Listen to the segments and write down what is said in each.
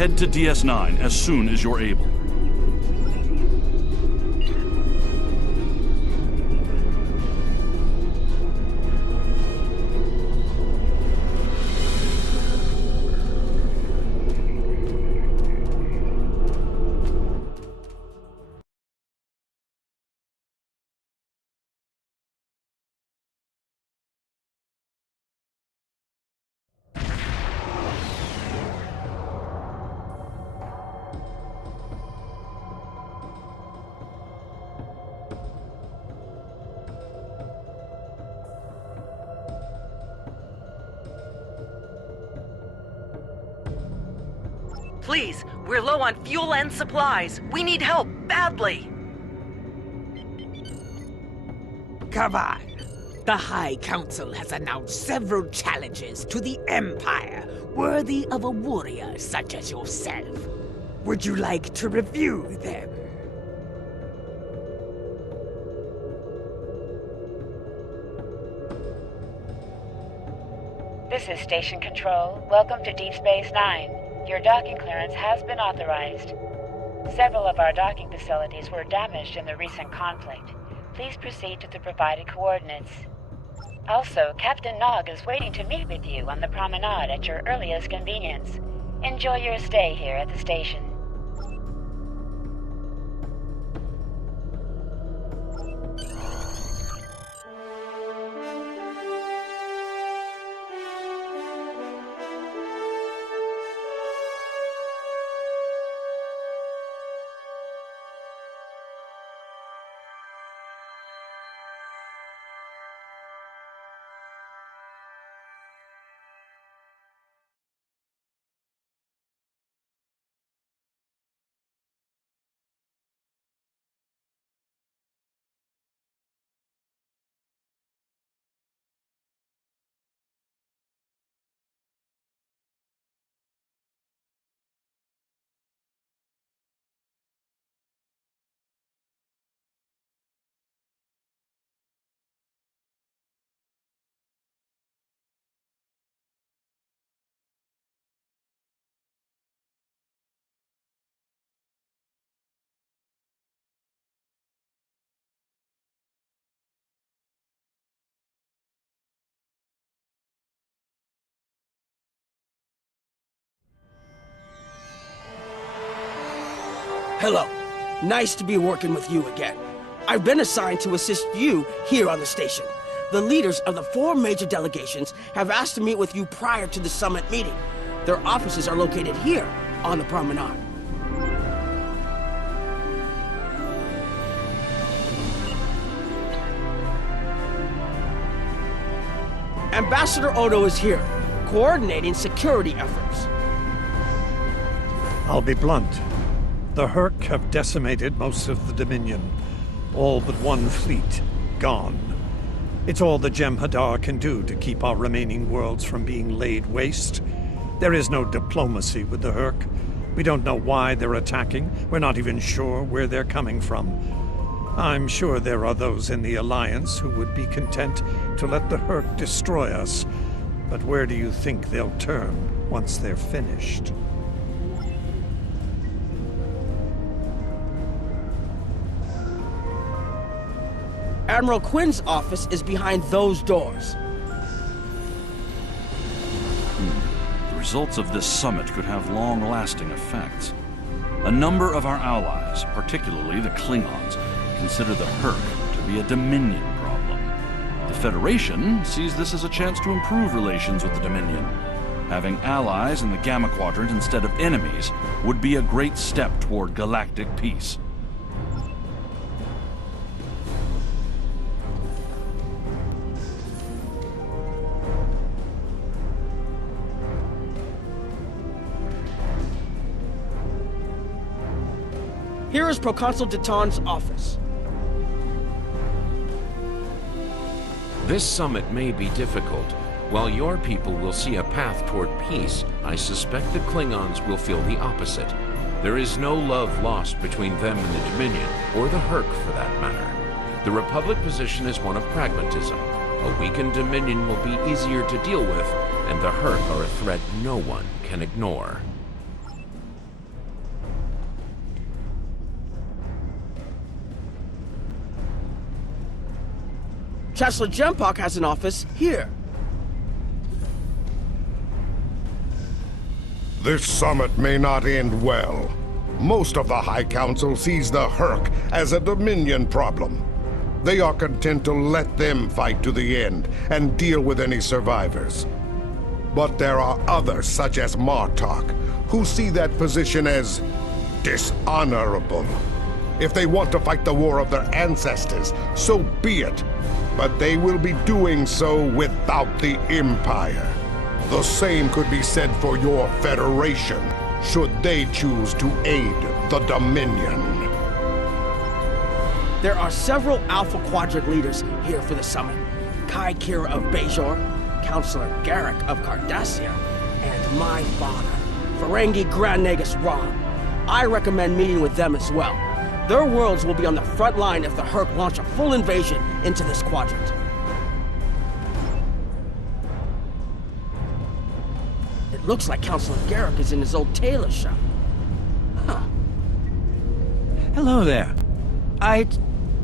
Head to DS9 as soon as you're able. Please, we're low on fuel and supplies. We need help, badly. Come on. The High Council has announced several challenges to the Empire, worthy of a warrior such as yourself. Would you like to review them? This is Station Control. Welcome to Deep Space Nine. Your docking clearance has been authorized. Several of our docking facilities were damaged in the recent conflict. Please proceed to the provided coordinates. Also, Captain Nog is waiting to meet with you on the promenade at your earliest convenience. Enjoy your stay here at the station. Hello. Nice to be working with you again. I've been assigned to assist you here on the station. The leaders of the 4 major delegations have asked to meet with you prior to the summit meeting. Their offices are located here on the promenade. Ambassador Odo is here, coordinating security efforts. I'll be blunt. The Hur'q have decimated most of the Dominion. All but one fleet, gone. It's all the Jem'Hadar can do to keep our remaining worlds from being laid waste. There is no diplomacy with the Hur'q. We don't know why they're attacking. We're not even sure where they're coming from. I'm sure there are those in the Alliance who would be content to let the Hur'q destroy us. But where do you think they'll turn once they're finished? Admiral Quinn's office is behind those doors. The results of this summit could have long-lasting effects. A number of our allies, particularly the Klingons, consider the Hur'q to be a Dominion problem. The Federation sees this as a chance to improve relations with the Dominion. Having allies in the Gamma Quadrant instead of enemies would be a great step toward galactic peace. Here is Proconsul Deton's office. This summit may be difficult. While your people will see a path toward peace, I suspect the Klingons will feel the opposite. There is no love lost between them and the Dominion, or the Hur'q for that matter. The Republic position is one of pragmatism. A weakened Dominion will be easier to deal with, and the Hur'q are a threat no one can ignore. Chancellor Jempok has an office here. This summit may not end well. Most of the High Council sees the Hur'q as a Dominion problem. They are content to let them fight to the end and deal with any survivors. But there are others, such as Martok, who see that position as dishonorable. If they want to fight the war of their ancestors, so be it. But they will be doing so without the Empire. The same could be said for your Federation, should they choose to aid the Dominion. There are several Alpha Quadrant leaders here for the summit. Kai Kira of Bajor, Counselor Garrick of Cardassia, and my father, Ferengi Grand Nagus Rom. I recommend meeting with them as well. Their worlds will be on the front line if the Hur'q launch a full invasion into this quadrant. It looks like Counselor Garrick is in his old tailor shop. Huh. Hello there. I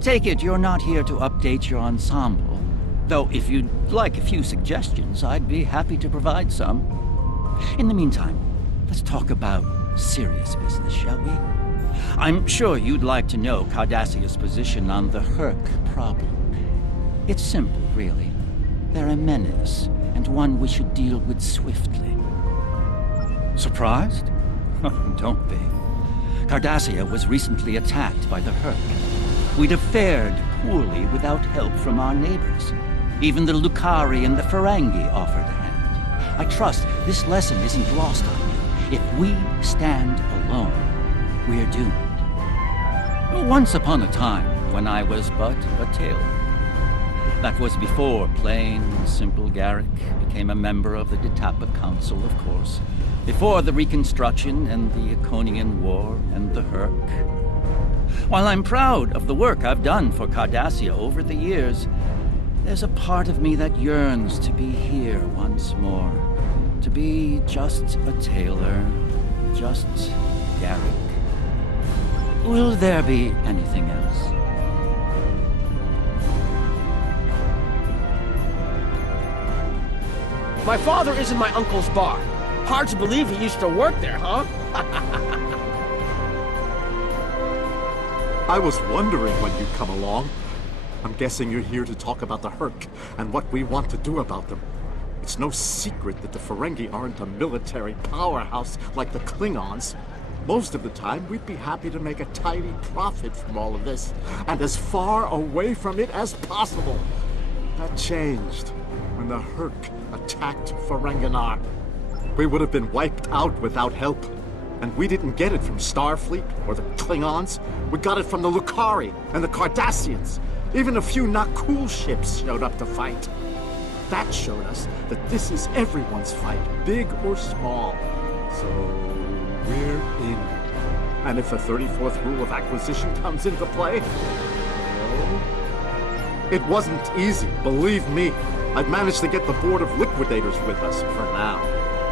take it you're not here to update your ensemble. Though if you'd like a few suggestions, I'd be happy to provide some. In the meantime, let's talk about serious business, shall we? I'm sure you'd like to know Cardassia's position on the Hur'q problem. It's simple, really. They're a menace, and one we should deal with swiftly. Surprised? Don't be. Cardassia was recently attacked by the Hur'q. We'd have fared poorly without help from our neighbors. Even the Lukari and the Ferengi offered a hand. I trust this lesson isn't lost on you. If we stand alone, we're doomed. Once upon a time, when I was but a tailor. That was before plain, simple Garrick became a member of the Ditapa Council, of course. Before the Reconstruction and the Iconian War and the Hur'q. While I'm proud of the work I've done for Cardassia over the years, there's a part of me that yearns to be here once more. To be just a tailor, just Garrick. Will there be anything else? My father is in my uncle's bar. Hard to believe he used to work there, huh? I was wondering when you'd come along. I'm guessing you're here to talk about the Hur'q and what we want to do about them. It's no secret that the Ferengi aren't a military powerhouse like the Klingons. Most of the time, we'd be happy to make a tidy profit from all of this, and as far away from it as possible. That changed when the Hur'q attacked Ferenginar. We would have been wiped out without help. And we didn't get it from Starfleet or the Klingons. We got it from the Lukari and the Cardassians. Even a few not cool ships showed up to fight. That showed us that this is everyone's fight, big or small. So we're in. And if the 34th rule of acquisition comes into play, well, it wasn't easy, believe me. I've managed to get the Board of Liquidators with us for now.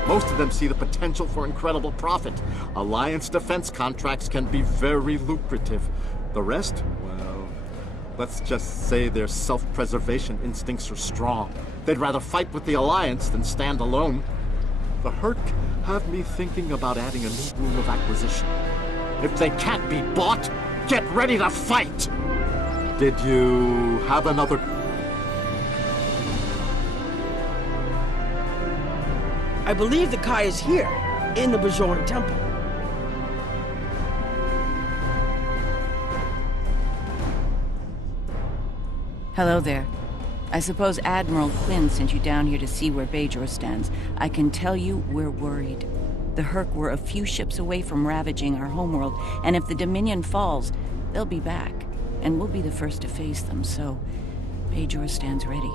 Most of them see the potential for incredible profit. Alliance defense contracts can be very lucrative. The rest, well, let's just say their self-preservation instincts are strong. They'd rather fight with the Alliance than stand alone. The Hur'q have me thinking about adding a new rule of acquisition. If they can't be bought, get ready to fight! Did you have another... I believe the Kai is here, in the Bajoran Temple. Hello there. I suppose Admiral Quinn sent you down here to see where Bajor stands. I can tell you we're worried. The Hur'q were a few ships away from ravaging our homeworld, and if the Dominion falls, they'll be back, and we'll be the first to face them, so Bajor stands ready.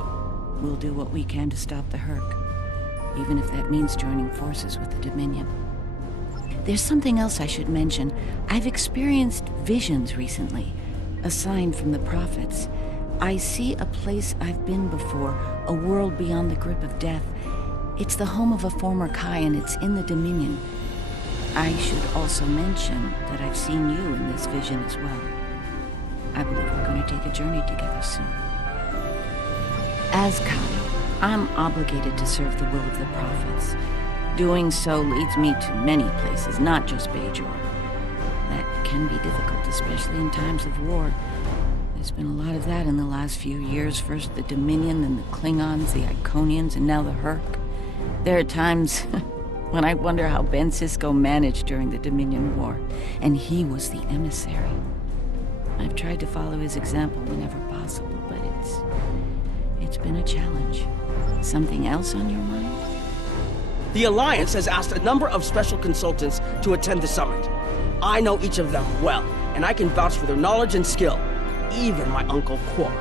We'll do what we can to stop the Hur'q, even if that means joining forces with the Dominion. There's something else I should mention. I've experienced visions recently, a sign from the prophets. I see a place I've been before, a world beyond the grip of death. It's the home of a former Kai, and it's in the Dominion. I should also mention that I've seen you in this vision as well. I believe we're going to take a journey together soon. As Kai, I'm obligated to serve the will of the prophets. Doing so leads me to many places, not just Bajor. That can be difficult, especially in times of war. There's been a lot of that in the last few years. First the Dominion, then the Klingons, the Iconians, and now the Hur'q. There are times when I wonder how Ben Sisko managed during the Dominion War, and he was the emissary. I've tried to follow his example whenever possible, but it's been a challenge. Something else on your mind? The Alliance has asked a number of special consultants to attend the summit. I know each of them well, and I can vouch for their knowledge and skill. Even my Uncle Quark.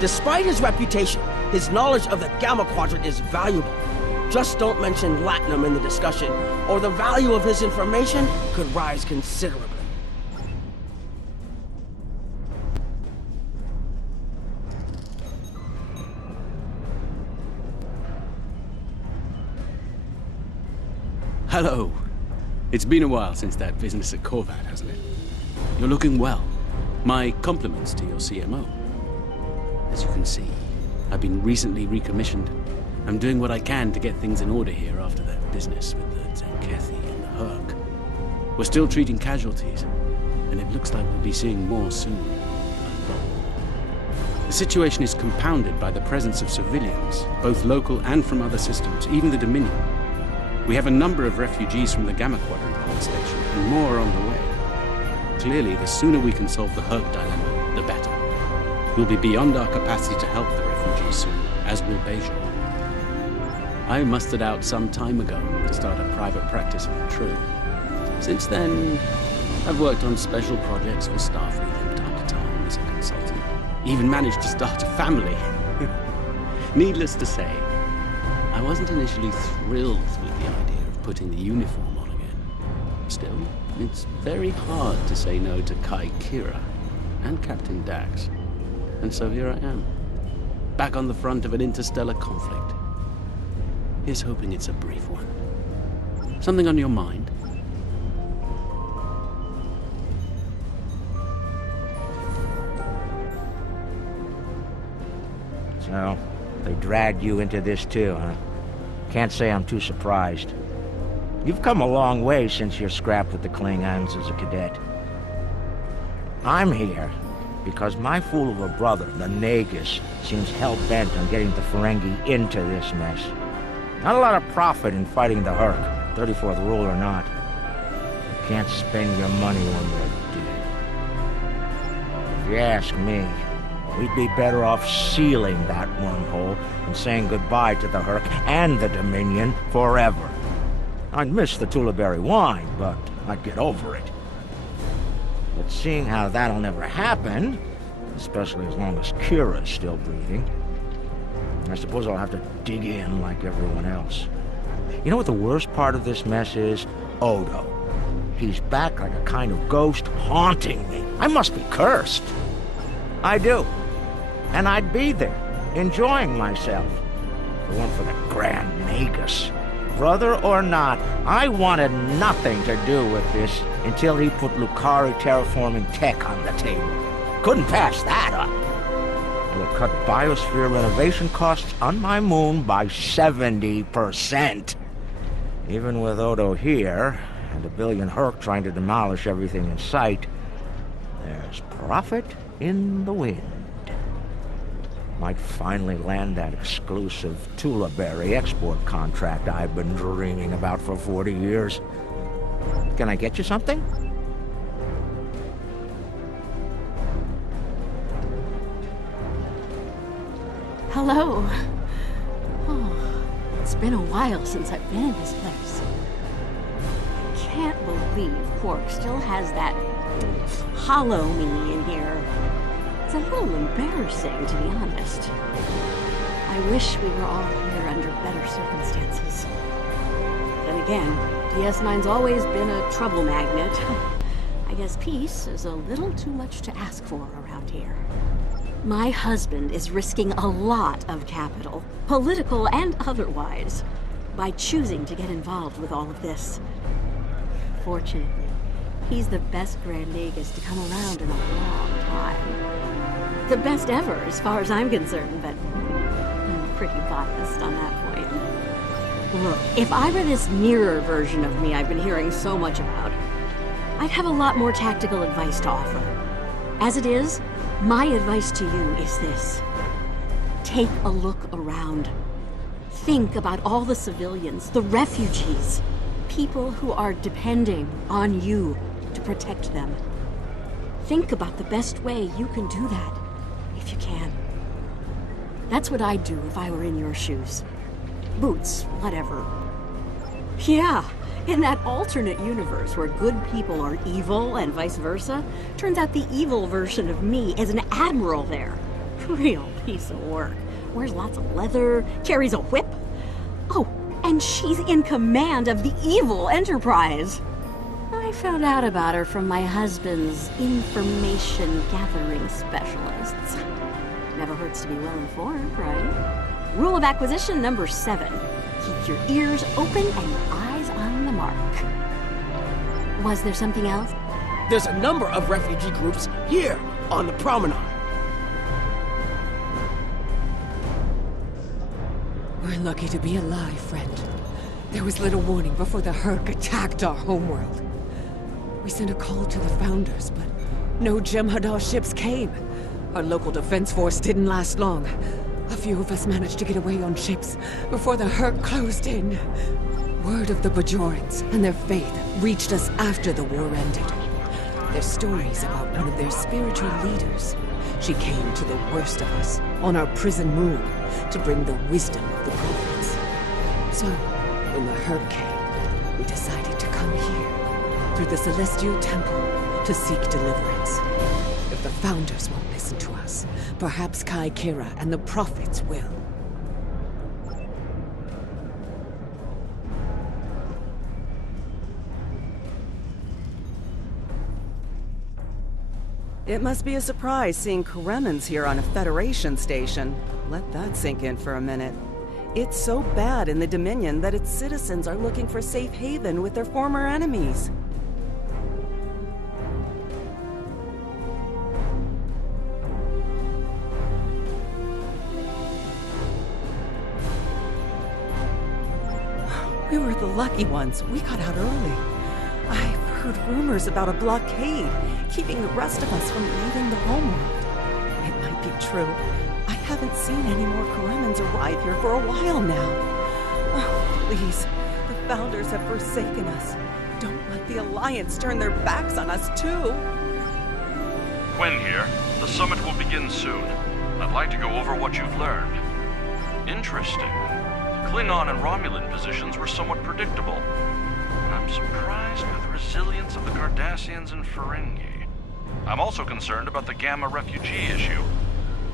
Despite his reputation, his knowledge of the Gamma Quadrant is valuable. Just don't mention Latinum in the discussion, or the value of his information could rise considerably. Hello. It's been a while since that business at Korvat, hasn't it? You're looking well. My compliments to your CMO. As you can see, I've been recently recommissioned. I'm doing what I can to get things in order here after that business with the Zenkethi and the Hur'q. We're still treating casualties, and it looks like we'll be seeing more soon. The situation is compounded by the presence of civilians, both local and from other systems, even the Dominion. We have a number of refugees from the Gamma Quadrant constellation, and more on the way. Clearly, the sooner we can solve the Hur'q dilemma, the better. We'll be beyond our capacity to help the refugees soon, as will Bajor. I mustered out some time ago to start a private practice of the True. Since then, I've worked on special projects for Starfleet from time to time as a consultant. Even managed to start a family. Needless to say, I wasn't initially thrilled with the idea of putting the uniform on again. Still, it's very hard to say no to Kai Kira and Captain Dax. And so here I am, back on the front of an interstellar conflict. Here's hoping it's a brief one. Something on your mind? So, they dragged you into this too, huh? Can't say I'm too surprised. You've come a long way since your scrap with the Klingons as a cadet. I'm here because my fool of a brother, the Nagus, seems hell-bent on getting the Ferengi into this mess. Not a lot of profit in fighting the Hur'q, 34th rule or not. You can't spend your money when you're dead. If you ask me, we'd be better off sealing that wormhole and saying goodbye to the Hur'q and the Dominion forever. I'd miss the Tulaberry wine, but I'd get over it. But seeing how that'll never happen, especially as long as Kira's still breathing, I suppose I'll have to dig in like everyone else. You know what the worst part of this mess is? Odo. He's back like a kind of ghost haunting me. I must be cursed. I do. And I'd be there, enjoying myself. If it weren't for the Grand Nagus. Brother or not, I wanted nothing to do with this until he put Lukari terraforming tech on the table. Couldn't pass that up. It would cut biosphere renovation costs on my moon by 70%. Even with Odo here, and a billion Hur'q trying to demolish everything in sight, there's profit in the wind. Might finally land that exclusive Tulaberry export contract I've been dreaming about for 40 years. Can I get you something? Hello. Oh, it's been a while since I've been in this place. I can't believe Quark still has that hollow me in here. It's a little embarrassing, to be honest. I wish we were all here under better circumstances. Then again, DS9's always been a trouble magnet. I guess peace is a little too much to ask for around here. My husband is risking a lot of capital, political and otherwise, by choosing to get involved with all of this. Fortunately, he's the best Grand Nagus to come around in a long time. The best ever, as far as I'm concerned, but pretty biased on that point. Look, if I were this mirror version of me I've been hearing so much about, I'd have a lot more tactical advice to offer. As it is, my advice to you is this. Take a look around. Think about all the civilians, the refugees, people who are depending on you to protect them. Think about the best way you can do that, if you can. That's what I'd do if I were in your shoes. Boots, whatever. Yeah, in that alternate universe where good people are evil and vice versa, turns out the evil version of me is an admiral there. Real piece of work. Wears lots of leather, carries a whip. Oh, and she's in command of the evil Enterprise. I found out about her from my husband's information gathering specialists. Never hurts to be well informed, right? Rule of acquisition number 7. Keep your ears open and your eyes on the mark. Was there something else? There's a number of refugee groups here on the promenade. We're lucky to be alive, friend. There was little warning before the Hur'q attacked our homeworld. We sent a call to the Founders, but no Jem'Hadar ships came. Our local defense force didn't last long. A few of us managed to get away on ships before the Hur'q closed in. Word of the Bajorans and their faith reached us after the war ended. Their stories about one of their spiritual leaders. She came to the worst of us on our prison moon to bring the wisdom of the prophets. So, when the Hur'q came, we decided to come here, through the Celestial Temple, to seek deliverance. If the Founders won't listen to us, perhaps Kai Kira and the prophets will. It must be a surprise seeing Koremans here on a Federation station. Let that sink in for a minute. It's so bad in the Dominion that its citizens are looking for safe haven with their former enemies. We were the lucky ones. We got out early. I've heard rumors about a blockade, keeping the rest of us from leaving the homeworld. It might be true. I haven't seen any more Koremans arrive here for a while now. Oh, please. The Founders have forsaken us. Don't let the Alliance turn their backs on us, too. Quinn here. The summit will begin soon. I'd like to go over what you've learned. Interesting. Klingon and Romulan positions were somewhat predictable. I'm surprised with the resilience of the Cardassians and Ferengi. I'm also concerned about the Gamma refugee issue.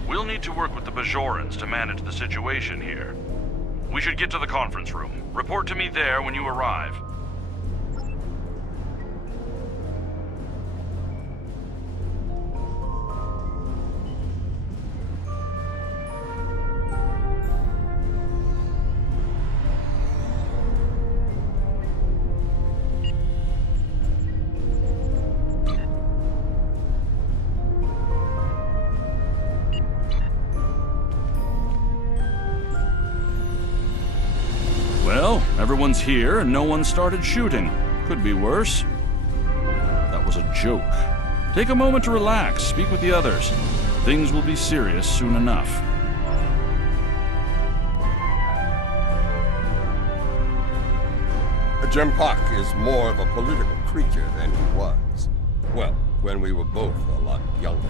We'll need to work with the Bajorans to manage the situation here. We should get to the conference room. Report to me there when you arrive. Well, everyone's here and no one started shooting. Could be worse. That was a joke. Take a moment to relax, speak with the others. Things will be serious soon enough. Hur'q is more of a political creature than he was. Well, when we were both a lot younger.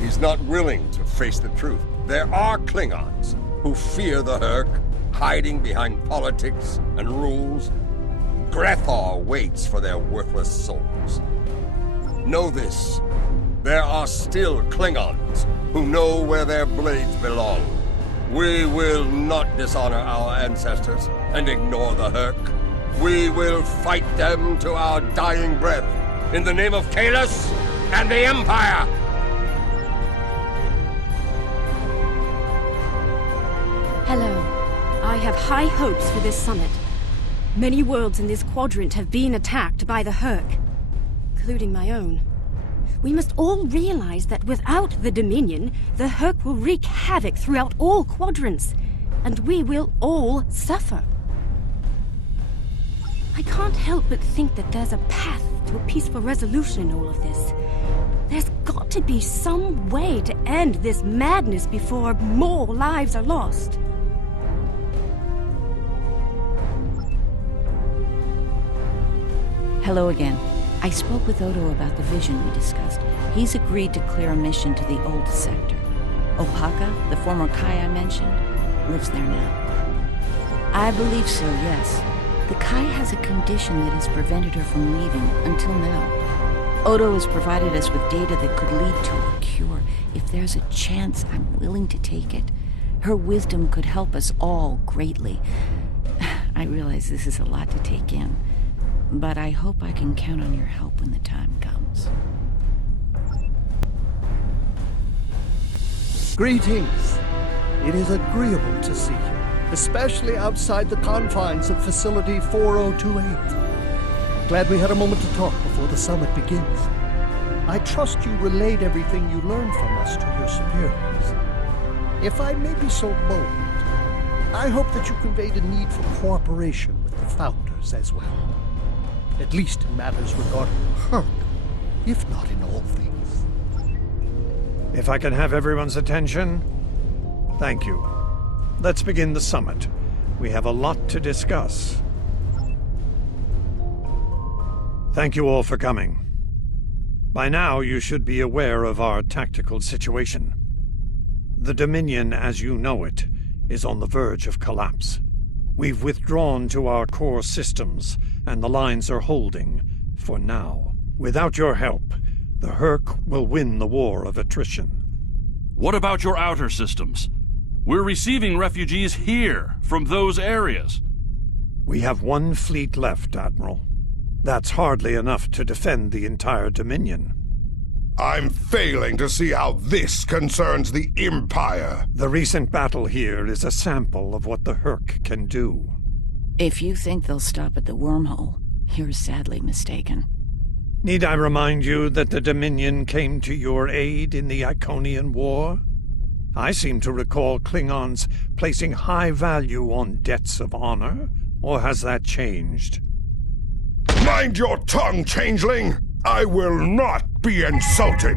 He's not willing to face the truth. There are Klingons who fear the Hur'q, hiding behind politics and rules. Grethar waits for their worthless souls. Know this, there are still Klingons who know where their blades belong. We will not dishonor our ancestors and ignore the Hur'q. We will fight them to our dying breath in the name of Kahless and the Empire! Hello. I have high hopes for this summit. Many worlds in this quadrant have been attacked by the Hur'q, including my own. We must all realize that without the Dominion, the Hur'q will wreak havoc throughout all quadrants. and we will all suffer. I can't help but think that there's a path to a peaceful resolution in all of this. There's got to be some way to end this madness before more lives are lost. Hello again. I spoke with Odo about the vision we discussed. He's agreed to clear a mission to the old sector. Opaka, the former Kai I mentioned, lives there now. I believe so, yes. The Kai has a condition that has prevented her from leaving until now. Odo has provided us with data that could lead to a cure. If there's a chance, I'm willing to take it. Her wisdom could help us all greatly. I realize this is a lot to take in, but I hope I can count on your help when the time comes. Greetings. It is agreeable to see you, especially outside the confines of Facility 4028. Glad we had a moment to talk before the summit begins. I trust you relayed everything you learned from us to your superiors. If I may be so bold, I hope that you conveyed a need for cooperation with the Founders as well. At least in matters regarding Hur'q, if not in all things. If I can have everyone's attention, thank you. Let's begin the summit. We have a lot to discuss. Thank you all for coming. By now, you should be aware of our tactical situation. The Dominion, as you know it, is on the verge of collapse. We've withdrawn to our core systems, and the lines are holding, for now. Without your help, the Hur'q will win the war of attrition. What about your outer systems? We're receiving refugees here, from those areas. We have one fleet left, Admiral. That's hardly enough to defend the entire Dominion. I'm failing to see how this concerns the Empire. The recent battle here is a sample of what the Hur'q can do. If you think they'll stop at the wormhole, you're sadly mistaken. Need I remind you that the Dominion came to your aid in the Iconian War? I seem to recall Klingons placing high value on debts of honor, or has that changed? Mind your tongue, changeling! I will not be insulted!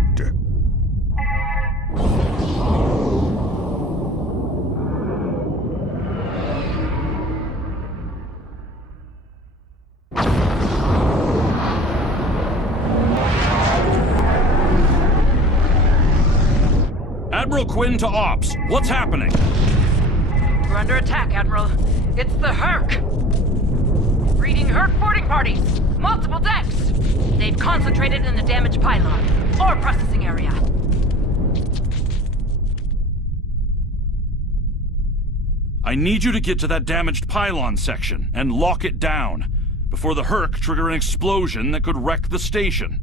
Admiral Quinn to Ops. What's happening? We're under attack, Admiral. It's the Hur'q! Reading Hur'q boarding parties! Multiple decks! They've concentrated in the damaged pylon. Ore processing area. I need you to get to that damaged pylon section and lock it down before the Hur'q trigger an explosion that could wreck the station.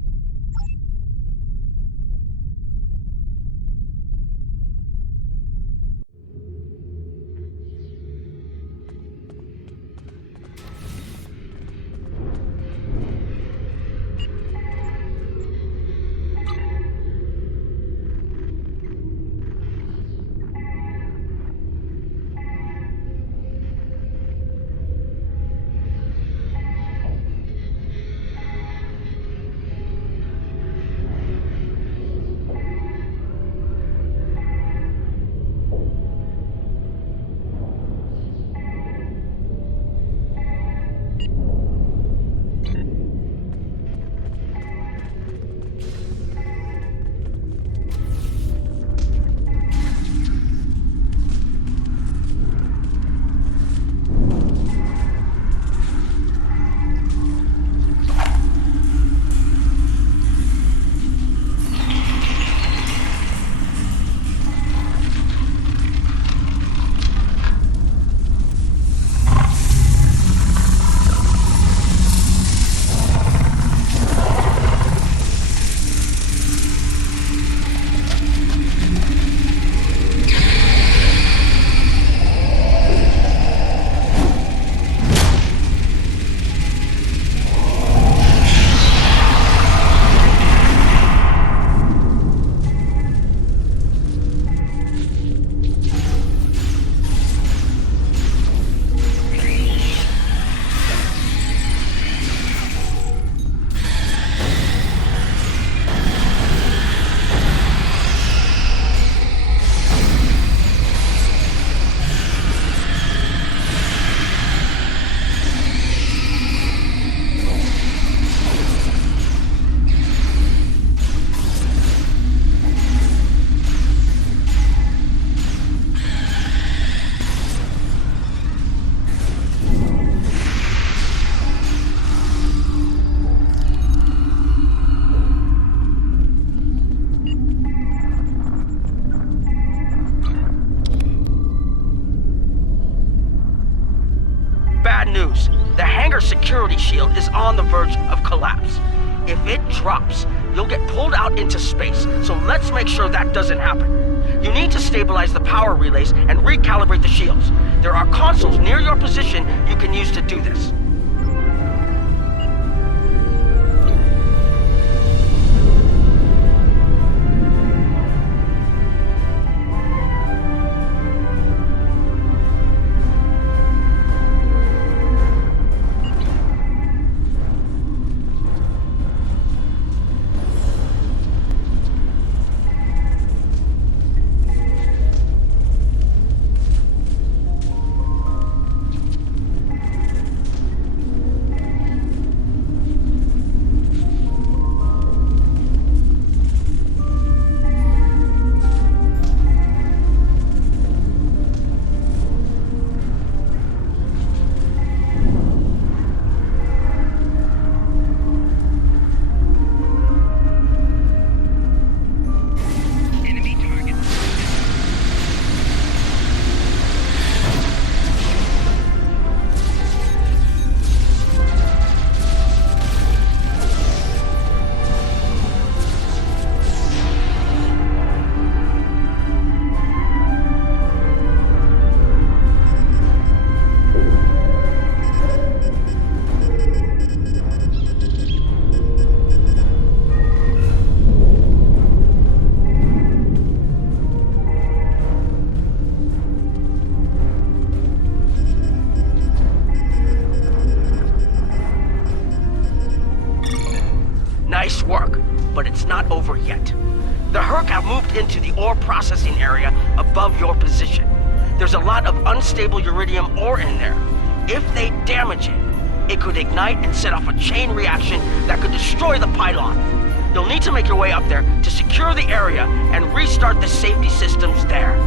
entire security shield is on the verge of collapse. If it drops, you'll get pulled out into space, so let's make sure that doesn't happen. You need to stabilize the power relays and recalibrate the shields. There are consoles near your position you can use to do this. Nice work, but it's not over yet. The Hur'q have moved into the ore processing area above your position. There's a lot of unstable uridium ore in there. If they damage it, it could ignite and set off a chain reaction that could destroy the pylon. You'll need to make your way up there to secure the area and restart the safety systems there.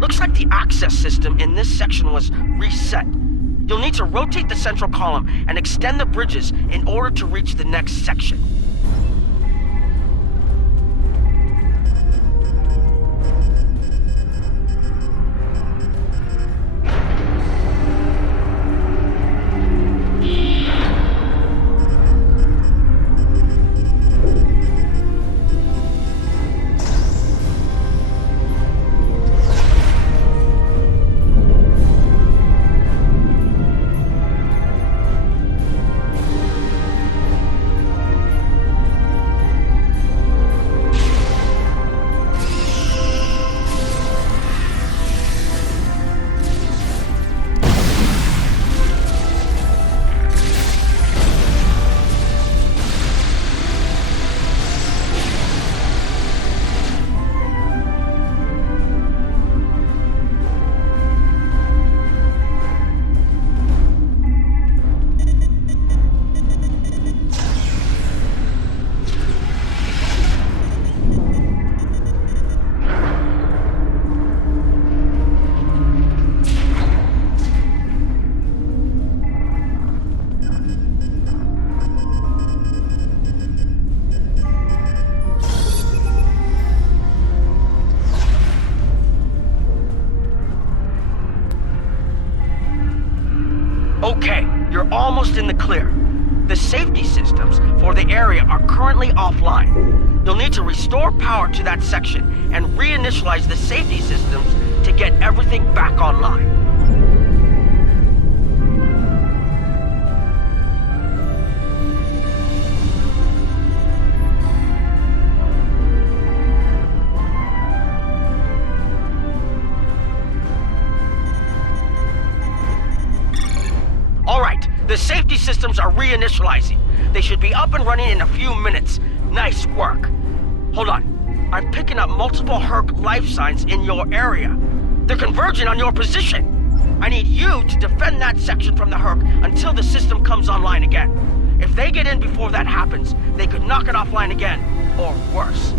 Looks like the access system in this section was reset. You'll need to rotate the central column and extend the bridges in order to reach the next section. Okay, you're almost in the clear. The safety systems for the area are currently offline. You'll need to restore power to that section and reinitialize the safety systems to get everything back online. The safety systems are reinitializing. They should be up and running in a few minutes. Nice work. Hold on. I'm picking up multiple Hur'q life signs in your area. They're converging on your position. I need you to defend that section from the Hur'q until the system comes online again. If they get in before that happens, they could knock it offline again, or worse.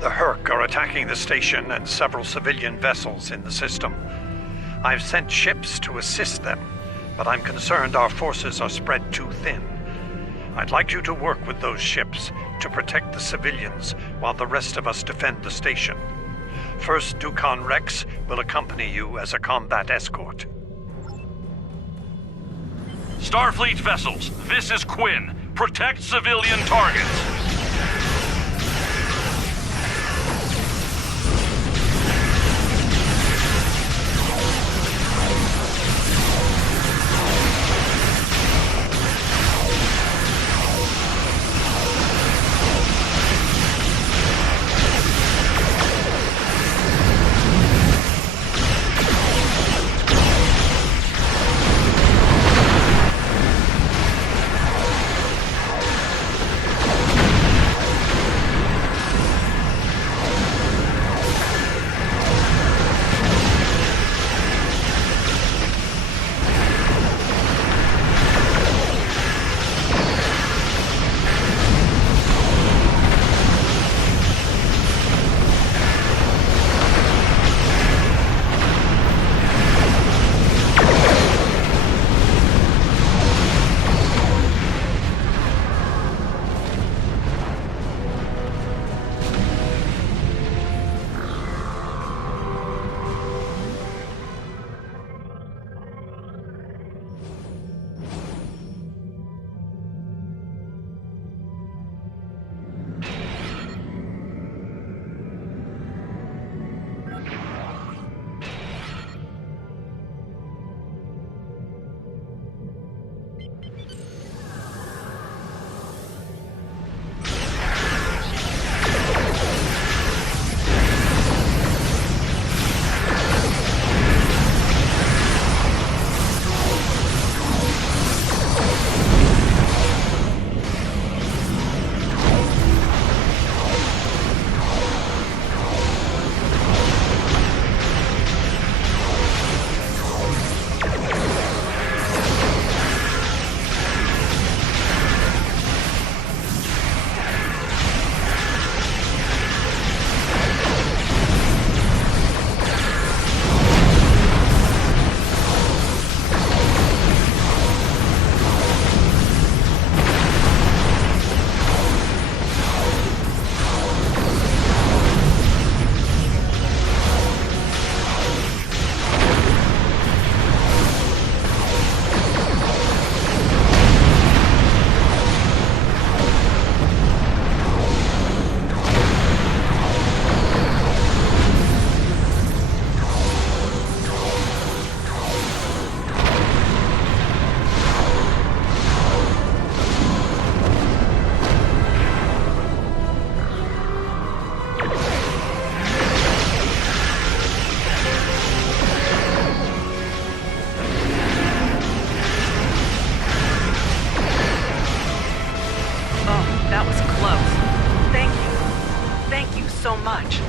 The Hur'q are attacking the station and several civilian vessels in the system. I've sent ships to assist them, but I'm concerned our forces are spread too thin. I'd like you to work with those ships to protect the civilians while the rest of us defend the station. First Dukan Rex will accompany you as a combat escort. Starfleet vessels, this is Quinn. Protect civilian targets. so much.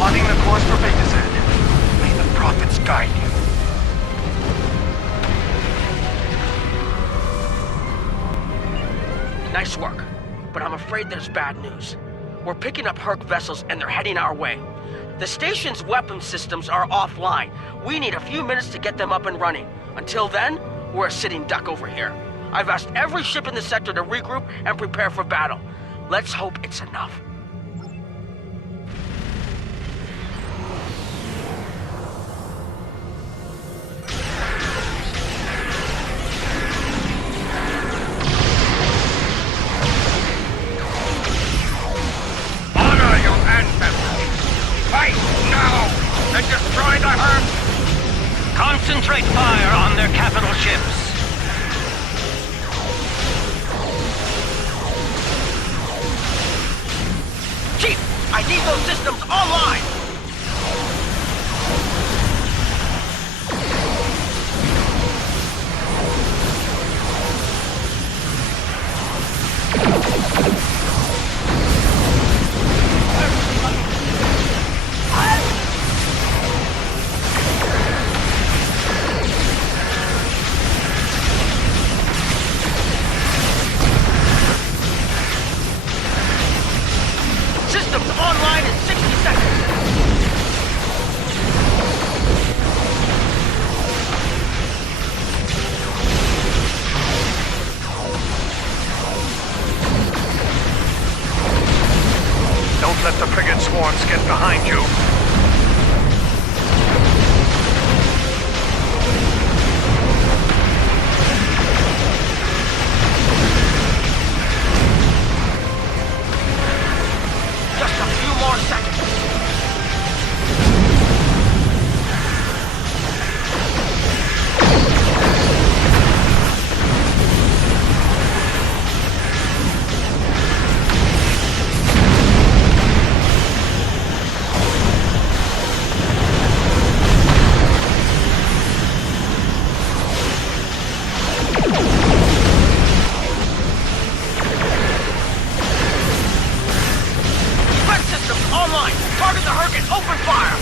Plotting the course for Vegasand. May the prophets guide you. Nice work, but I'm afraid there's bad news. We're picking up Hur'q vessels and they're heading our way. The station's weapon systems are offline. We need a few minutes to get them up and running. Until then, we're a sitting duck over here. I've asked every ship in the sector to regroup and prepare for battle. Let's hope it's enough. Honor your ancestors! Fight now and destroy the Hur'q! Concentrate fire on their capital ships. Chief, I need those systems online! Systems online in 60 seconds! Don't let the frigate swarms get behind you. Just a few more seconds. Defense systems online. Target the Hur'q and open fire.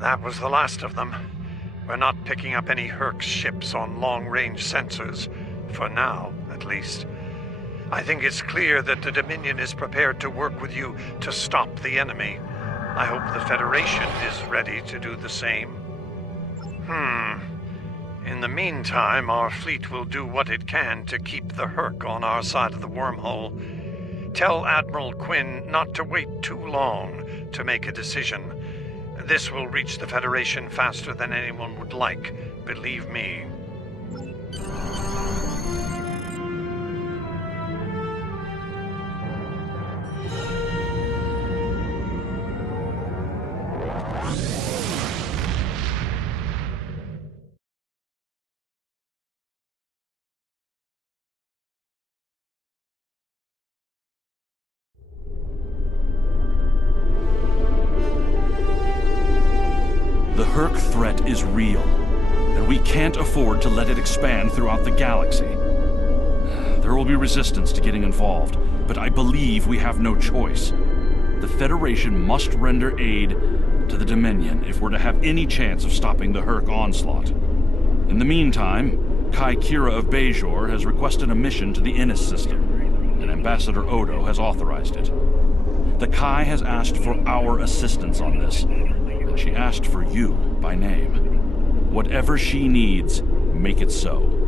That was the last of them. We're not picking up any Hur'q ships on long-range sensors. For now, at least. I think it's clear that the Dominion is prepared to work with you to stop the enemy. I hope the Federation is ready to do the same. In the meantime, our fleet will do what it can to keep the Hur'q on our side of the wormhole. Tell Admiral Quinn not to wait too long to make a decision. This will reach the Federation faster than anyone would like, believe me. The Hur'q threat is real, and we can't afford to let it expand throughout the galaxy. There will be resistance to getting involved, but I believe we have no choice. The Federation must render aid to the Dominion if we're to have any chance of stopping the Hur'q onslaught. In the meantime, Kai Kira of Bajor has requested a mission to the Innis system, and Ambassador Odo has authorized it. The Kai has asked for our assistance on this, and she asked for you by name. Whatever she needs, make it so.